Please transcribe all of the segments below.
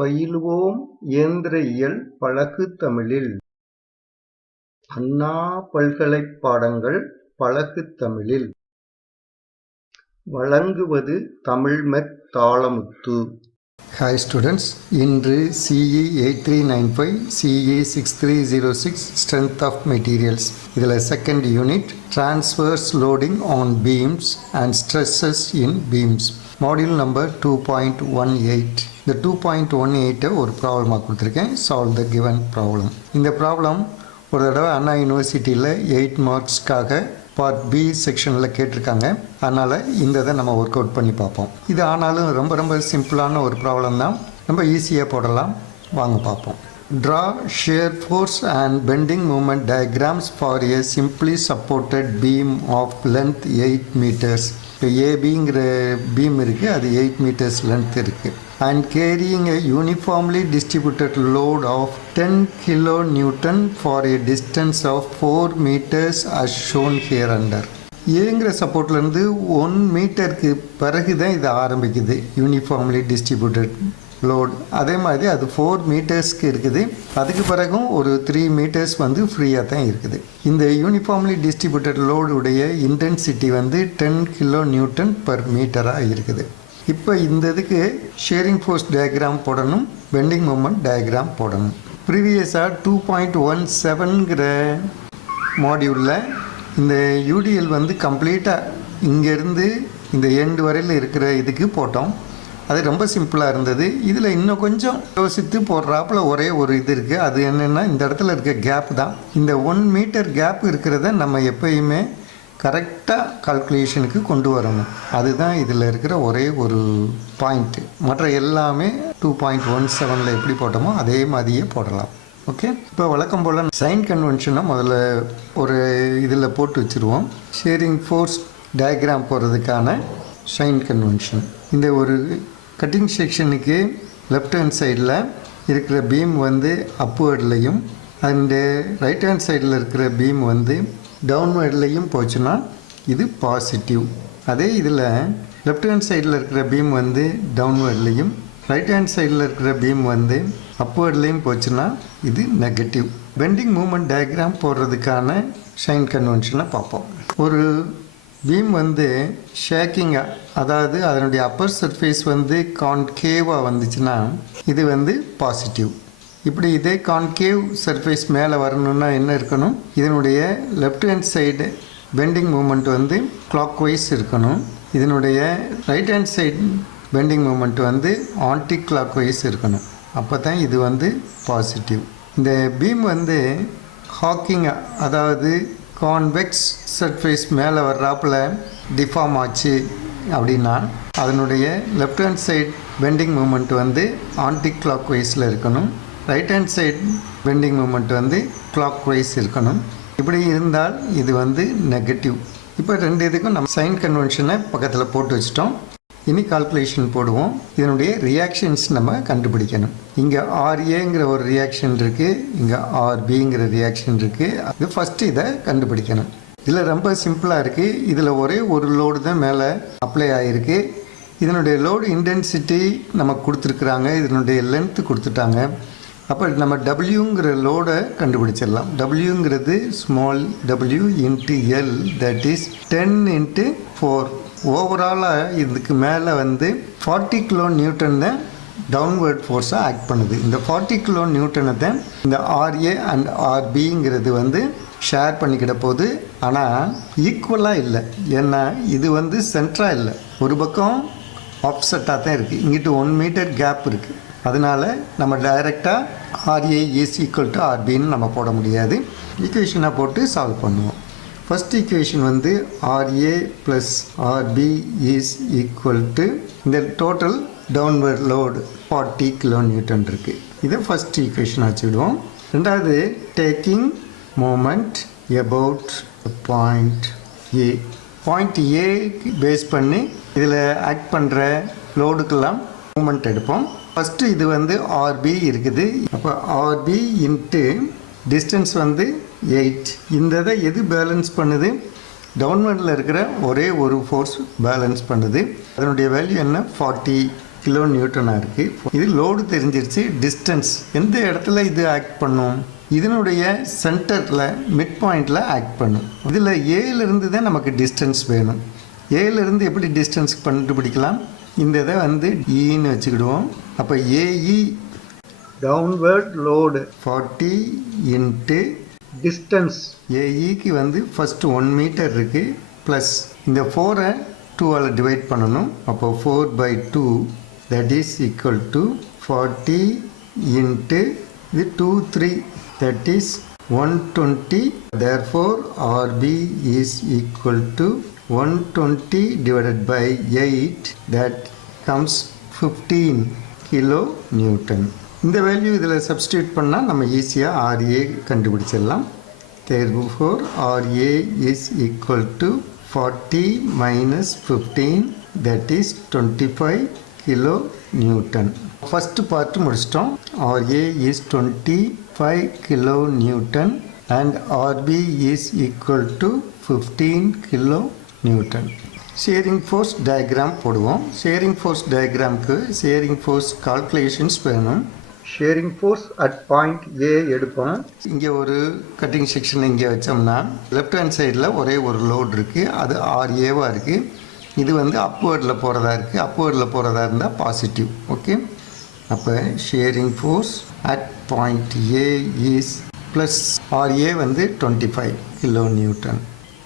பயிலுவோம் இயந்திர இயல் பழகு தமிழில்! அண்ணா பல்கலைப் பாடங்கள் பழகு தமிழில்! வழங்குவது தமிழ்மெத் தாளமுத்து. Hi students, இன்று CE 8395 CE 6306 Strength of Materials இதில் second unit Transverse Loading on Beams and Stresses in Beams module number 2.18. இந்த 2.18 ஒரு ப்ராப்ளமாக கொடுத்துருக்கேன். Solve the given problem. இந்த ப்ராப்ளம் ஒரு தடவை அண்ணா யூனிவர்சிட்டியில் 8 மார்க்ஸ்க்காக பார்ட் பி செக்ஷனில் கேட்டிருக்காங்க. அதனால் இந்த இதை நம்ம ஒர்க் அவுட் பண்ணி பார்ப்போம். இது ஆனாலும் ரொம்ப சிம்பிளான ஒரு ப்ராப்ளம் தான், ரொம்ப ஈஸியாக போடலாம். வாங்க பார்ப்போம். Draw shear force and bending moment diagrams for a simply supported beam of length 8 metres. இப்போ ஏபிங்கிற பீம் இருக்குது, அது 8 மீட்டர்ஸ் லென்த் இருக்குது. and carrying a uniformly distributed load of 10 kN for a distance of 4 meters as shown here under. ஏங்கிற சப்போர்ட்லேருந்து 1 மீட்டருக்கு பிறகு தான் இது ஆரம்பிக்குது யூனிஃபார்ம்லி டிஸ்ட்ரிபியூட்டட் லோட். அதே மாதிரி அது 4 மீட்டர்ஸ்க்கு இருக்குது, அதுக்கு பிறகும் ஒரு 3 மீட்டர்ஸ் வந்து ஃப்ரீயாக தான் இருக்குது. இந்த யூனிஃபார்ம்லி டிஸ்ட்ரிபியூட்டட் லோடுடைய இன்டென்சிட்டி வந்து 10 kN per மீட்டராக இருக்குது. இப்போ இந்த இதுக்கு ஷேரிங் ஃபோர்ஸ் டயக்ராம் போடணும், பெண்டிங் மூமெண்ட் டயக்ராம் போடணும். ப்ரீவியஸாக 2.17ங்கிற மாடியூலில் இந்த யூடிஎல் வந்து கம்ப்ளீட்டாக இங்கேருந்து இந்த எண்டு வரையில் இருக்கிற இதுக்கு போட்டோம். அது ரொம்ப சிம்பிளாக இருந்தது. இதில் இன்னும் கொஞ்சம் யோசித்து போடுறாப்புல ஒரே ஒரு இது இருக்குது. அது என்னென்னா இந்த இடத்துல இருக்க கேப் தான். இந்த 1 மீட்டர் கேப் இருக்கிறத நம்ம எப்பயுமே கரெக்டாக கால்குலேஷனுக்கு கொண்டு வரணும். அதுதான் இதில் இருக்கிற ஒரே ஒரு பாயிண்ட்டு. மற்ற எல்லாமே 2.17ல் எப்படி போட்டோமோ அதே மாதிரியே போடலாம். ஓகே, இப்போ வழக்கம் போல் சைன் கன்வென்ஷனை முதல்ல ஒரு இதில் போட்டு வச்சுருவோம். ஷேரிங் ஃபோர்ஸ் டயக்ராம் போடுறதுக்கான சைன் கன்வென்ஷன். இந்த ஒரு கட்டிங் செக்ஷனுக்கு லெஃப்ட் ஹேண்ட் சைடில் இருக்கிற பீம் வந்து அப்வேர்ட்லேயும் அண்டு ரைட் ஹேண்ட் சைடில் இருக்கிற பீம் வந்து டவுன்வேர்ட்லேயும் போச்சுன்னா இது பாசிட்டிவ். அதே இதில் லெஃப்ட் ஹேண்ட் சைடில் இருக்கிற பீம் வந்து டவுன்வேர்ட்லேயும் ரைட் ஹேண்ட் சைடில் இருக்கிற பீம் வந்து அப்வேர்ட்லேயும் போச்சுன்னா இது நெகட்டிவ். பெண்டிங் மூமெண்ட் டயக்ராம் போடுறதுக்கான சைன் கன்வென்ஷனை பார்ப்போம். ஒரு பீம் வந்து ஷேக்கிங்காக, அதாவது அதனுடைய அப்பர் சர்ஃபேஸ் வந்து கான்கேவாக வந்துச்சுன்னா இது வந்து பாசிட்டிவ். இப்படி இதே கான்கேவ் சர்ஃபேஸ் மேலே வரணுன்னா என்ன இருக்கணும், இதனுடைய left hand side bending moment வந்து கிளாக் வைஸ் இருக்கணும். இதனுடைய right hand side bending moment வந்து ஆன்டி கிளாக் வைஸ் இருக்கணும். அப்போ தான் இது வந்து பாசிட்டிவ். இந்த பீம் வந்து ஹாக்கிங்காக, அதாவது கான்வெக்ஸ் சர்ஃபேஸ் மேலே வர்றாப்பில் டிஃபார்ம் ஆச்சு அப்படின்னா அதனுடைய left hand side bending moment வந்து ஆன்டி கிளாக் வைஸில் இருக்கணும். Right hand side bending moment வந்து கிளாக் வைஸ் இருக்கணும். இப்படி இருந்தால் இது வந்து நெகட்டிவ். இப்போ ரெண்டு இதுக்கும் நம்ம சைன் கன்வென்ஷனை பக்கத்தில் போட்டு வச்சிட்டோம். இனி கால்குலேஷன் போடுவோம். இதனுடைய ரியாக்ஷன்ஸ் நம்ம கண்டுபிடிக்கணும். இங்கே ஆர்ஏங்கிற ஒரு ரியாக்ஷன் இருக்குது, இங்கே ஆர்பிங்கிற ரியாக்ஷன் இருக்குது. அது ஃபஸ்ட்டு இதை கண்டுபிடிக்கணும். இதில் ரொம்ப சிம்பிளாக இருக்குது. இதில் ஒரே ஒரு லோடு தான் மேலே அப்ளை ஆகிருக்கு. இதனுடைய லோடு இன்டென்சிட்டி நமக்கு கொடுத்துருக்குறாங்க, இதனுடைய லென்த்து கொடுத்துட்டாங்க. அப்போ நம்ம டபிள்யூங்கிற லோடை கண்டுபிடிச்சிடலாம். டபிள்யூங்கிறது small W into L, that is 10 × 4. ஓவராலாக இதுக்கு மேலே வந்து 40 kN தான் டவுன்வர்ட் ஃபோர்ஸாக ஆக்ட் பண்ணுது. இந்த 40 kN தான் இந்த ஆர்ஏ அண்ட் ஆர்பிங்கிறது வந்து ஷேர் பண்ணிக்கிட போகுது. ஆனால் ஈக்குவலாக இல்லை, ஏன்னா இது வந்து சென்ட்ராக இல்லை, ஒரு பக்கம் ஆப்செட்டாக தான் இருக்குது. இங்கிட்டு 1 மீட்டர் கேப் இருக்குது. அதனால் நம்ம டைரெக்டாக ஆர்ஏ இஸ் ஈக்குவல் டு ஆர்பின்னு நம்ம போட முடியாது. ஈக்குவேஷனை போட்டு சால்வ் பண்ணுவோம். ஃபஸ்ட் ஈக்குவேஷன் வந்து RA plus RB is equal to இந்த டோட்டல் டவுன்வர்ட் லோடு 40 kN இருக்குது. இதை ஃபஸ்ட் ஈக்குவேஷன் வச்சுக்கிடுவோம். ரெண்டாவது, taking moment about point A. Point A பேஸ் பண்ணி இதில் ஆக்ட் பண்ணுற லோடுக்கெல்லாம் மூமெண்ட் எடுப்போம். ஃபஸ்ட்டு இது வந்து ஆர்பி இருக்குது. அப்போ ஆர்பி இன்ட்டு டிஸ்டன்ஸ் வந்து 8. இந்த இதை எது பேலன்ஸ் பண்ணுது, டவுன்வர்டில் இருக்கிற ஒரே ஒரு ஃபோர்ஸ் பேலன்ஸ் பண்ணுது. அதனுடைய வேல்யூ என்ன, 40 கிலோ நியூட்டனாக இருக்குது. இது லோடு தெரிஞ்சிருச்சு. டிஸ்டன்ஸ் எந்த இடத்துல இது ஆக்ட் பண்ணும், இதனுடைய சென்டரில் மிட் பாயிண்டில் ஆக்ட் பண்ணும். இதில் ஏலேருந்து தான் நமக்கு டிஸ்டன்ஸ் வேணும். ஏலேருந்து எப்படி டிஸ்டன்ஸ் கண்டுபிடிக்கலாம், இந்த இதை வந்து ஈன்னு வச்சுக்கிடுவோம். அப்போ AE downward load 40 into distance. ஏஇக்கு வந்து ஃபஸ்ட்டு 1 மீட்டர் இருக்குது, ப்ளஸ் இந்த 4-ஐ 2ஆல் டிவைட் பண்ணணும். அப்போ 4/2 that is equal to 40 into இது 2 3 that is 120. Therefore RB is equal to 120 divided by 8, that comes 15 kilo Newton. இந்த வேல்யூ இதில் சப்ஸ்டியூட் பண்ணால் நம்ம ஈஸியாக RA கண்டுபிடிச்சிடலாம். Therefore RA is equal to 40 minus 15, that is 25 kilo Newton. First part முடிச்சிட்டோம். RA is 25 kilo Newton and RB is equal to 15 kilo Newton. Shearing force diagram போடுவோம். Shearing force டயக்ராமுக்கு shearing force calculations வேணும். Shearing force at point A எடுப்போம். இங்கே ஒரு cutting section இங்கே வச்சோம்னா left hand சைடில் ஒரே ஒரு லோட் இருக்குது, அது RAவாக இருக்குது. இது வந்து அப்வேர்டில் போகிறதா இருக்குது. அப்வேர்டில் போகிறதா இருந்தால் பாசிட்டிவ். ஓகே, அப்போ sharing force at point A is plus RA வந்து 25 கிலோ நியூட்டன்.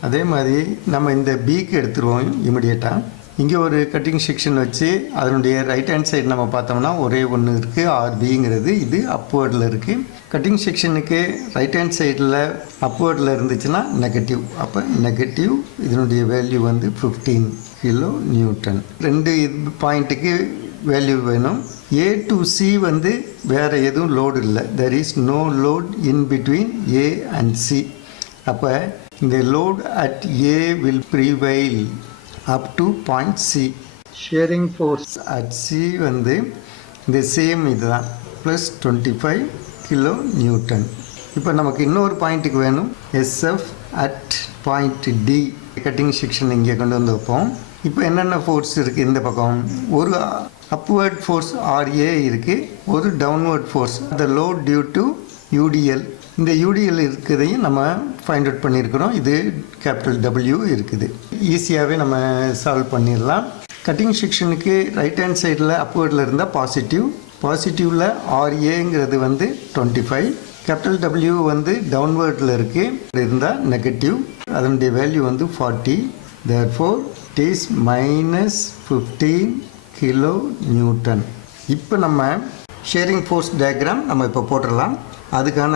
அதே மாதிரி நம்ம இந்த பிக்கு எடுத்துருவோம் இமிடியேட்டாக. இங்கே ஒரு கட்டிங் செக்ஷன் வச்சு அதனுடைய ரைட் ஹேண்ட் சைடு நம்ம பார்த்தோம்னா ஒரே ஒன்று இருக்குது, RBங்கிறது. இது அப்வேர்டில் இருக்குது. கட்டிங் செக்ஷனுக்கு ரைட் ஹேண்ட் சைடில் அப்வேர்டில் இருந்துச்சுன்னா நெகட்டிவ். அப்போ நெகட்டிவ், இதனுடைய வேல்யூ வந்து 15 கிலோ நியூட்டன். ரெண்டு பாயிண்ட்டுக்கு வேல்யூ வேணும். A to C வந்து வேறு எதுவும் லோடு இல்லை. There is no load in between A and C. அப்போ இந்த load at A will prevail up to point C. Shearing force at C வந்து இந்த சேம் இதுதான், ப்ளஸ் 25 கிலோ நியூட்டன். இப்போ நமக்கு இன்னொரு பாயிண்ட்டுக்கு வேணும், SF at point D. Cutting section இங்கே கொண்டு வந்து வைப்போம். இப்போ என்னென்ன ஃபோர்ஸ் இருக்குது இந்த பக்கம்? ஒரு அப்வர்ட் ஃபோர்ஸ் RA இருக்குது, ஒரு downward force the load due to UDL. இந்த UDL இருக்கிறதையும் நம்ம ஃபைண்ட் அவுட் பண்ணியிருக்கிறோம். இது கேபிட்டல் W இருக்குது. ஈஸியாகவே நம்ம சால்வ் பண்ணிடலாம். கட்டிங் செக்ஷனுக்கு ரைட் ஹேண்ட் சைடில் அப்வர்டில் இருந்தால் பாசிட்டிவ். பாசிட்டிவில் RAங்கிறது வந்து 25, கேபிட்டல் W வந்து டவுன்வர்டில் இருக்குது இருந்தால் நெகட்டிவ். அதனுடைய வேல்யூ வந்து 40. therefore it is minus 15 kilo Newton. இப்போ நம்ம ஷேரிங் ஃபோர்ஸ் டயக்ராம் நம்ம இப்போ போட்டுடலாம். அதுக்கான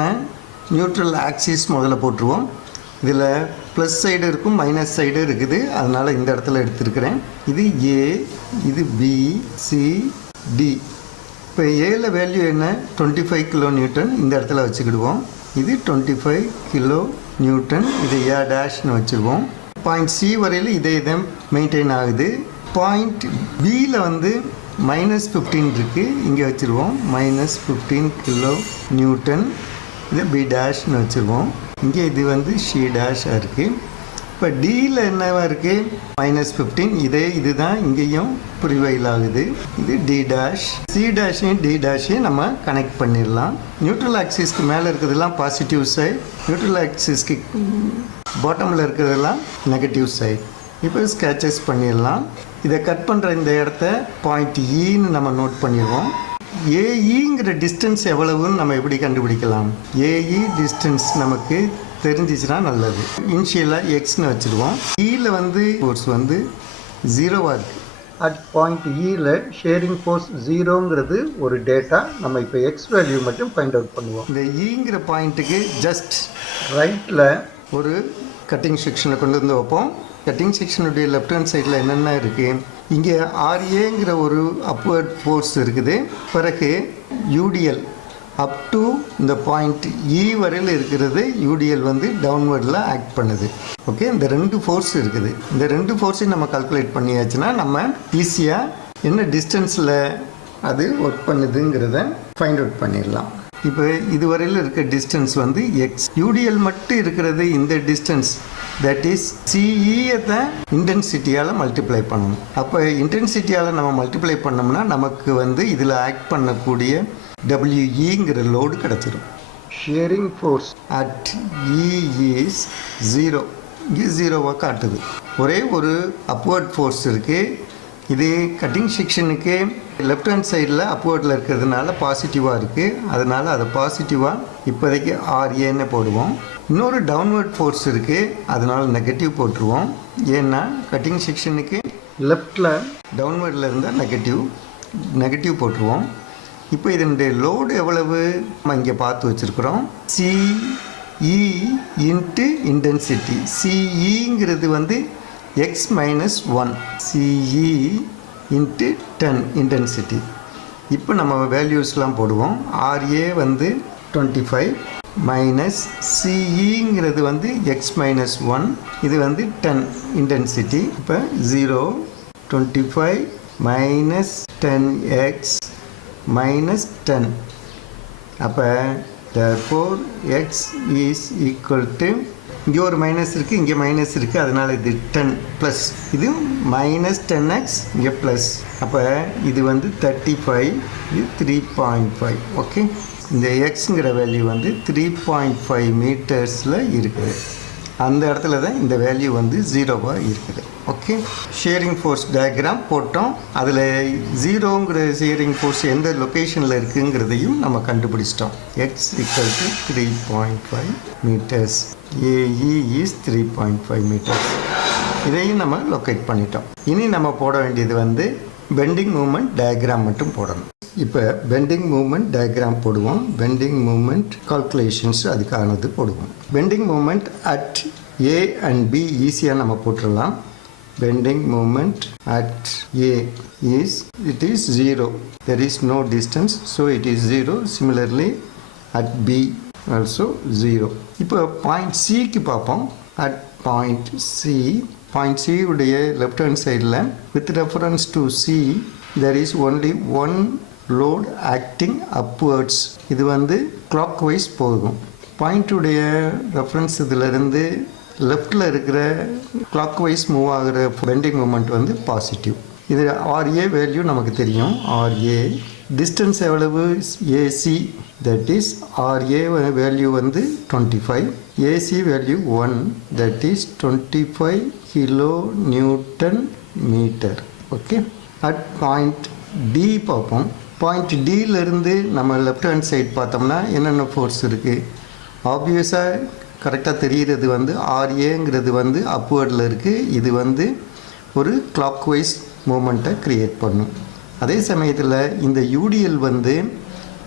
நியூட்ரல் ஆக்சிஸ் முதல்ல போட்டுருவோம். இதில் ப்ளஸ் சைடு இருக்கும், மைனஸ் சைடு இருக்குது, அதனால் இந்த இடத்துல எடுத்துருக்கிறேன். இது A, இது B, C, D. இப்போ ஏல வேல்யூ என்ன? 25 கிலோ நியூட்டன். இந்த இடத்துல வச்சுக்கிடுவோம். இது 25 கிலோ நியூட்டன். இது A டேஷ்னு வச்சுருவோம். பாயிண்ட் C வரையில் இதே மெயின்டைன் ஆகுது. பாயிண்ட் Bயில் வந்து மைனஸ் 15 இருக்குது, இங்கே வச்சுருவோம். Minus 15 kilo Newton. இதை B டேஷ்னு வச்சுருவோம். இங்கே இது வந்து C டேஷாக இருக்குது. இப்போ Dயில் என்னவா இருக்குது? மைனஸ் 15. இதுதான் இங்கேயும் ப்ரிவைல் ஆகுது. இது D டேஷ். C டேஷையும் D டேஷையும் நம்ம கனெக்ட் பண்ணிடலாம். நியூட்ரல் ஆக்சிஸ்க்கு மேலே இருக்கிறதெல்லாம் பாசிட்டிவ் சைட், நியூட்ரல் ஆக்சிஸ்க்கு பாட்டமில் இருக்கிறதெல்லாம் நெகட்டிவ் சைட். இப்போ ஸ்கெச்சஸ் பண்ணிடலாம். இதை கட் பண்ணுற இந்த இடத்த பாயிண்ட் ஈன்னு நம்ம நோட் பண்ணிடுவோம். ஏஇங்கிற டிஸ்டன்ஸ் எவ்வளவுன்னு நம்ம எப்படி கண்டுபிடிக்கலாம்? ஏஇ டிஸ்டன்ஸ் நமக்கு தெரிஞ்சிச்சுன்னா நல்லது. இனிஷியலாக எக்ஸ்னு வச்சுருவோம். ஈயில் வந்து ஃபோர்ஸ் வந்து 0வாக இருக்குது. அட் பாயிண்ட் ஈயில் ஷேரிங் ஃபோர்ஸ் 0ங்கிறது ஒரு டேட்டா. நம்ம இப்போ எக்ஸ் வேல்யூ மட்டும் ஃபைண்ட் அவுட் பண்ணுவோம். இந்த ஈங்கிற பாயிண்ட்டுக்கு ஜஸ்ட் ரைட்டில் ஒரு கட்டிங் செக்ஷனை கொண்டு வந்து வைப்போம். கட்டிங் செக்ஷனுடைய லெஃப்ட் ஹேண்ட் சைடில் என்னென்ன இருக்குது? இங்கே RAங்கிற ஒரு அப்வர்ட் ஃபோர்ஸ் இருக்குது. பிறகு UDL அப் டு இந்த பாயிண்ட் E வரையில் இருக்கிறது. UDL வந்து டவுன்வர்டில் ஆக்ட் பண்ணுது. ஓகே, இந்த ரெண்டு ஃபோர்ஸ் இருக்குது. இந்த ரெண்டு ஃபோர்ஸையும் நம்ம கால்குலேட் பண்ணியாச்சுன்னா நம்ம ஈஸியாக என்ன டிஸ்டன்ஸில் அது ஒர்க் பண்ணுதுங்கிறத ஃபைண்ட் அவுட் பண்ணிடலாம். இப்போ இதுவரையில் இருக்க டிஸ்டன்ஸ் வந்து எக்ஸ். UDL மட்டும் இருக்கிறது இந்த டிஸ்டன்ஸ் தட் இஸ் சிஇயை இன்டென்சிட்டியால் மல்டிப்ளை பண்ணணும். அப்போ இன்டென்சிட்டியால் நம்ம மல்டிப்ளை பண்ணோம்னா நமக்கு வந்து இதில் ஆக்ட் பண்ணக்கூடிய டபிள்யூஇங்கிற லோடு கிடச்சிரும். Sharing force at E is 0. இங்கே 0வாக காட்டுது. ஒரே ஒரு அப்வர்ட் ஃபோர்ஸ் இருக்குது. இது கட்டிங் செக்ஷனுக்கு லெஃப்ட் ஹேண்ட் சைடில் அப்வர்டில் இருக்கிறதுனால பாசிட்டிவாக இருக்குது. அதனால் அதை பாசிட்டிவாக இப்போதைக்கு ஆர்ஏன்னு போடுவோம். இன்னொரு டவுன்வர்ட் ஃபோர்ஸ் இருக்குது, அதனால் நெகட்டிவ் போட்டுருவோம். ஏன்னா கட்டிங் செக்ஷனுக்கு லெஃப்டில் டவுன்வர்டில் இருந்தால் நெகட்டிவ் போட்டுருவோம். இப்போ இதனுடைய லோடு எவ்வளவு நம்ம இங்கே பார்த்து வச்சுருக்குறோம். CE into intensity. சிஇங்கிறது வந்து X minus 1, CE into 10 intensity. இப்போ நம்ம வேல்யூஸ்லாம் போடுவோம். ஆர்ஏ வந்து 25 மைனஸ் சிஇங்கிறது வந்து எக்ஸ் மைனஸ் 1, இது வந்து 10 இன்டென்சிட்டி. இப்போ 0, 25 மைனஸ் 10x மைனஸ் 10. அப்போ therefore x is equal to, இங்கே ஒரு மைனஸ் இருக்குது, இங்கே மைனஸ் இருக்குது, அதனால் இது 10 ப்ளஸ், இது மைனஸ் 10x, இங்கே ப்ளஸ். அப்போ இது வந்து 35, இது 3.5. ஓகே, இந்த எக்ஸுங்கிற வேல்யூ வந்து 3.5 மீட்டர்ஸில் இருக்குது. அந்த இடத்துல தான் இந்த வேல்யூ வந்து 0வாக இருக்குது. ஓகே, ஷேரிங் ஃபோர்ஸ் டயக்ராம் போட்டோம். அதில் 0ங்கிற ஷேரிங் ஃபோர்ஸ் எந்த லொக்கேஷனில் இருக்குங்கிறதையும் நம்ம கண்டுபிடிச்சிட்டோம். X equal to 3.5 metres, AE is 3.5 metres. இதையும் நம்ம லொக்கேட் பண்ணிட்டோம். இனி நம்ம போட வேண்டியது வந்து பெண்டிங் மூமெண்ட் டயக்ராம் மட்டும் போடணும். இப்போ பெண்டிங் மூமெண்ட் டயக்ராம் போடுவோம். பெண்டிங் மூமெண்ட் கால்குலேஷன்ஸ் அதுக்கானது போடுவோம். Bending moment at A and B ஈஸியாக நம்ம போட்டுடலாம். Bending moment at A is, it is 0. There is no distance, so it is 0. Similarly at B also 0. இப்போ பாயிண்ட் சிக்கு பார்ப்போம். At point C, point C உடைய left hand சைடில் with reference to C there is only one load acting upwards. இது வந்து clockwise போகும். பாயிண்ட்டுடைய reference இதிலிருந்து லெஃப்டில் இருக்கிற clockwise மூவ் ஆகிற பெண்டிங் மூமெண்ட் வந்து பாசிட்டிவ். இது ஆர்ஏ வேல்யூ நமக்கு தெரியும். ஆர்ஏ டிஸ்டன்ஸ் எவ்வளவு, AC, that is RA value வந்து 25, AC value 1, that is 25 kilo newton metre. Okay, at point D பார்ப்போம். பாயிண்ட் டியிலிருந்து நம்ம லெஃப்ட் ஹேண்ட் சைட் பார்த்தோம்னா என்னென்ன ஃபோர்ஸ் இருக்குது. ஆப்வியஸாக கரெக்டாக தெரிகிறது வந்து ஆர்ஏங்கிறது வந்து அப்வர்டில் இருக்குது. இது வந்து ஒரு கிளாக்வைஸ் மூமெண்ட்டை க்ரியேட் பண்ணும். அதே சமயத்தில் இந்த யூடிஎல் வந்து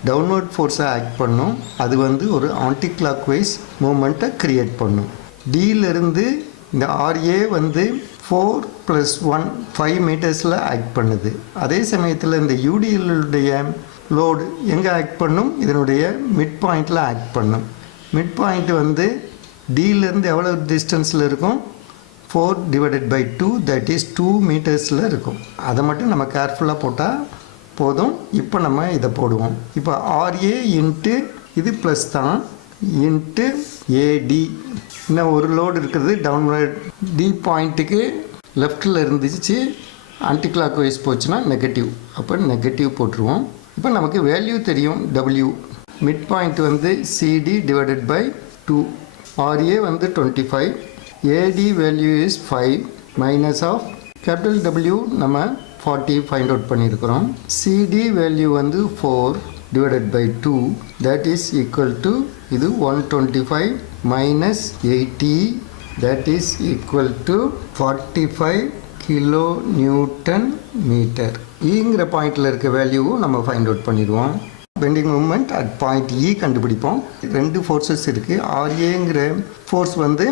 டவுன்வர்ட் ஃபோர்ஸை ஆக்ட் பண்ணும். அது வந்து ஒரு ஆன்டி கிளாக்வைஸ் மூமெண்ட்டை க்ரியேட் பண்ணும். டியிலிருந்து இந்த ஆர்ஏ வந்து 4 + 1 5 மீட்டர்ஸில் ஆக்ட் பண்ணுது. அதே சமயத்தில் இந்த யூடிஎல்லுடைய லோடு எங்கே ஆக்ட் பண்ணும், இதனுடைய மிட் பாயிண்டில் ஆக்ட் பண்ணும். மிட் பாயிண்ட் வந்து டியிலேருந்து எவ்வளோ டிஸ்டன்ஸில் இருக்கும், 4/2, தட் இஸ் 2 மீட்டர்ஸில் இருக்கும். அதை மட்டும் நம்ம கேர்ஃபுல்லாக போட்டால் போதும். இப்போ நம்ம இதை போடுவோம். இப்போ ஆர்ஏ இன்ட்டு இது ப்ளஸ் தான், இன்ட்டு ஏடி. இன்னும் ஒரு லோடு இருக்கிறது டவுன்வர்ட். டி பாயிண்ட்டுக்கு லெஃப்டில் இருந்துச்சு, ஆன்டி கிளாக் வைஸ் போச்சுன்னா நெகட்டிவ். அப்போ நெகட்டிவ் போட்டுருவோம். இப்போ நமக்கு வேல்யூ தெரியும், டபிள்யூ. மிட் பாயிண்ட் வந்து சிடி டிவைடட் பை 2. ஆர்ஏ வந்து 25, AD value is 5 minus of capital W நம்ம 40 ஃபைண்ட் அவுட் பண்ணியிருக்கிறோம். சிடி வேல்யூ வந்து 4 divided by 2, that is equal to இது 125 minus 80, that is equal to 45 kilo newton metre. ஈங்கிற பாயிண்டில் இருக்க வேல்யூவும் நம்ம ஃபைண்ட் அவுட் பண்ணிடுவோம். Bending moment at point E கண்டுபிடிப்போம். 2 ஃபோர்ஸஸ் இருக்குது. ஆர்ஏங்கிற ஃபோர்ஸ் வந்து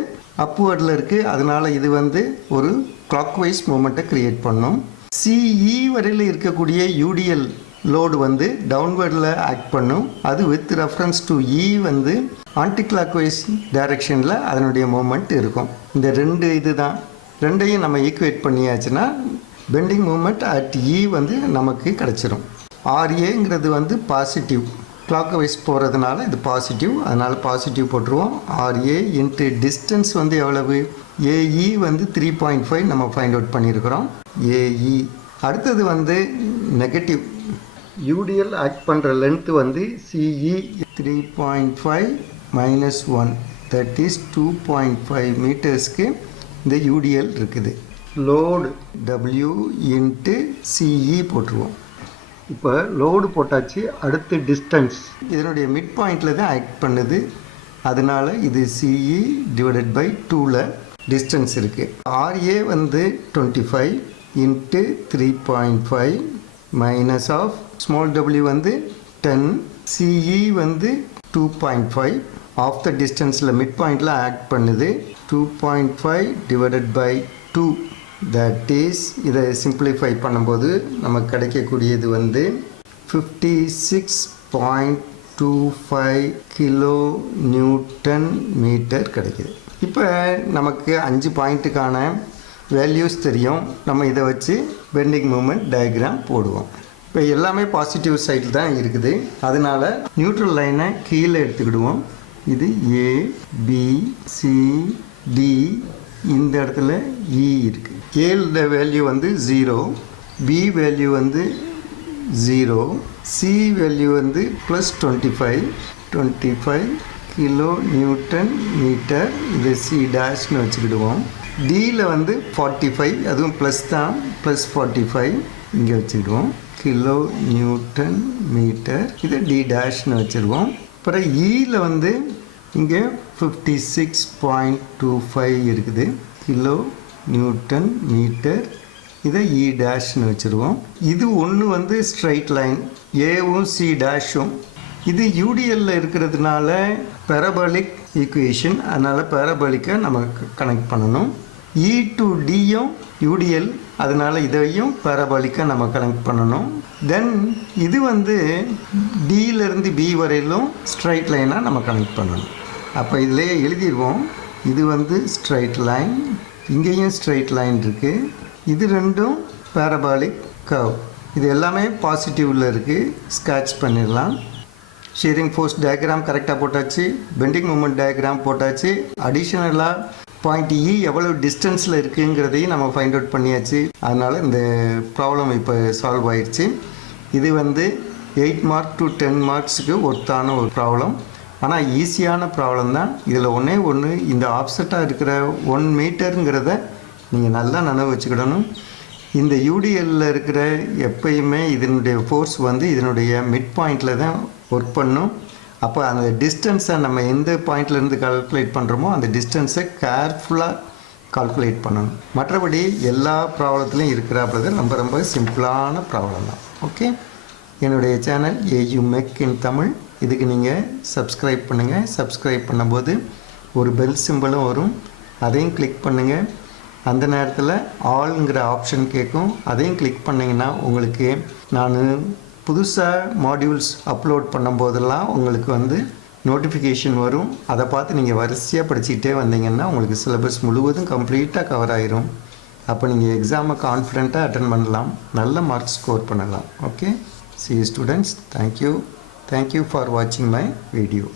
அப்வர்டில் இருக்குது, அதனால் இது வந்து ஒரு கிளாக்வைஸ் மூமெண்ட்டை க்ரியேட் பண்ணும். சிஇ வரையில் இருக்கக்கூடிய யூடிஎல் லோடு வந்து டவுன்வர்டில் ஆக்ட் பண்ணும். அது வித் ரெஃபரன்ஸ் டு இ வந்து ஆன்டி கிளாக்வைஸ் டைரக்ஷனில் அதனுடைய மூமெண்ட் இருக்கும். இந்த 2 இது தான், ரெண்டையும் நம்ம ஈக்குவேட் பண்ணியாச்சுன்னா பெண்டிங் மூமெண்ட் அட் இ வந்து நமக்கு கிடச்சிரும். ஆர்ஏங்கிறது வந்து பாசிட்டிவ், கிளாக் வைஸ் போகிறதுனால இது பாசிட்டிவ், அதனால் பாசிட்டிவ் போட்டுருவோம். RA இன்ட்டு டிஸ்டன்ஸ் வந்து எவ்வளவு, AE வந்து 3.5 நம்ம ஃபைண்ட் அவுட் பண்ணியிருக்கிறோம். AE அடுத்தது வந்து நெகட்டிவ், UDL ஆக்ட் பண்ணுற லென்த்து வந்து CE 3.5 minus 1 that is 2.5 மீட்டர்ஸ்க்கு இந்த UDL இருக்குது. லோடு W இன்ட்டு CE போட்டுருவோம். இப்போ லோடு போட்டாச்சு. அடுத்து டிஸ்டன்ஸ், இதனுடைய மிட் பாயிண்டில் தான் ஆக்ட் பண்ணுது, அதனால் இது CE டிவைடட் பை 2ல் டிஸ்டன்ஸ் இருக்குது. RA வந்து 25 into 3.5 minus of small w வந்து 10, CE வந்து 2.5 ஆஃப் த டிஸ்டன்ஸில் மிட் பாயிண்டில் ஆக்ட் பண்ணுது. 2.5 டிவைடட் பை 2 தட் இஸ், இதை சிம்பிளிஃபை பண்ணும்போது நமக்கு கிடைக்கக்கூடியது வந்து 56.25 கிலோ நியூட்டன் மீட்டர் கிடைக்குது. இப்போ நமக்கு 5 பாயிண்ட்டுக்கான வேல்யூஸ் தெரியும். நம்ம இதை வச்சு பெண்டிங் மூமெண்ட் டயக்ராம் போடுவோம். இப்போ எல்லாமே பாசிட்டிவ் சைடில் தான் இருக்குது, அதனால் நியூட்ரல் லைனை கீழே எடுத்துக்கிடுவோம். இது A, B, C, D, இந்த இடத்துல E இருக்குது. ஏல வேல்யூ வந்து 0, B வேல்யூ வந்து 0, C வேல்யூ வந்து ப்ளஸ் 25 கிலோ நியூட்டன் மீட்டர், இது C டேஷ்னு வச்சுக்கிடுவோம். Dயில் வந்து 45, அதுவும் ப்ளஸ் தான், ப்ளஸ் 45 இங்கே வச்சுக்கிடுவோம். கிலோ நியூட்டன் மீட்டர், இது D டேஷ்னு வச்சுருவோம். அப்புறம் Eயில் வந்து இங்கே 56.25 இருக்குது, கிலோ நியூட்டன் மீட்டர், இதை E டேஷ்னு வச்சுருவோம். இது ஒன்று வந்து ஸ்ட்ரைட் லைன், ஏவும் C டேஷும். இது UDLல இருக்கிறதுனால பேரபாலிக் ஈக்குவேஷன், அதனால் பேரபாலிக்கை நம்ம கனெக்ட் பண்ணணும். E to Dயும் UDL, அதனால் இதையும் பேரபாலிக்கை நம்ம கனெக்ட் பண்ணணும். தென் இது வந்து Dயிலேருந்து B வரையிலும் ஸ்ட்ரைட் லைனாக நம்ம கனெக்ட் பண்ணணும். அப்போ இதிலே எழுதிடுவோம். இது வந்து ஸ்ட்ரைட் லைன், இங்கேயும் ஸ்ட்ரைட் லைன் இருக்குது, இது ரெண்டும் பேரபாலிக் கர்வ். இது எல்லாமே பாசிட்டிவில் இருக்குது, ஸ்கெட்ச் பண்ணிடலாம். ஷேரிங் ஃபோர்ஸ் டயக்ராம் கரெக்டாக போட்டாச்சு, பெண்டிங் மூமெண்ட் டயக்ராம் போட்டாச்சு. அடிஷ்னலாக பாயிண்ட் E எவ்வளோ டிஸ்டன்ஸில் இருக்குங்கிறதையும் நம்ம ஃபைண்ட் அவுட் பண்ணியாச்சு. அதனால் இந்த ப்ராப்ளம் இப்போ சால்வ் ஆயிடுச்சு. இது வந்து 8 மார்க் டு 10 மார்க்ஸுக்கு ஒர்த்தான ஒரு ப்ராப்ளம், ஆனால் ஈஸியான ப்ராப்ளம் தான். இதில் ஒன்று இந்த ஆப்செட்டாக இருக்கிற 1 மீட்டருங்கிறத நீங்கள் நல்லா நினைவு வச்சுக்கிடணும். இந்த UDLல இருக்கிற எப்பயுமே இதனுடைய ஃபோர்ஸ் வந்து இதனுடைய மிட் பாயிண்டில் தான் ஒர்க் பண்ணும். அப்போ அந்த டிஸ்டன்ஸை நம்ம எந்த பாயிண்ட்லேருந்து கால்குலேட் பண்ணுறோமோ அந்த டிஸ்டன்ஸை கேர்ஃபுல்லாக கால்குலேட் பண்ணணும். மற்றபடி எல்லா ப்ராப்ளத்துலையும் இருக்கிறாப்புல ரொம்ப ரொம்ப சிம்பிளான ப்ராப்ளம் தான். ஓகே, என்னுடைய சேனல் AU மெக் இன் தமிழ், இதுக்கு நீங்கள் சப்ஸ்கிரைப் பண்ணுங்கள். சப்ஸ்கிரைப் பண்ணும்போது ஒரு பெல் சிம்பிளும் வரும், அதையும் கிளிக் பண்ணுங்கள். அந்த நேரத்தில் ஆல்ங்கிற ஆப்ஷன் கேட்கும், அதையும் கிளிக் பண்ணிங்கன்னா உங்களுக்கு நான் புதுசாக மாடியூல்ஸ் அப்லோட் பண்ணும்போதெல்லாம் உங்களுக்கு வந்து நோட்டிஃபிகேஷன் வரும். அதை பார்த்து நீங்கள் வரிசையாக படிச்சுக்கிட்டே வந்தீங்கன்னா உங்களுக்கு சிலபஸ் முழுவதும் கம்ப்ளீட்டாக கவர் ஆயிரும். அப்போ நீங்கள் எக்ஸாமை கான்ஃபிடெண்ட்டாக அட்டன் பண்ணலாம், நல்ல மார்க்ஸ் ஸ்கோர் பண்ணலாம். Okay, see you students. Thank you for watching my video.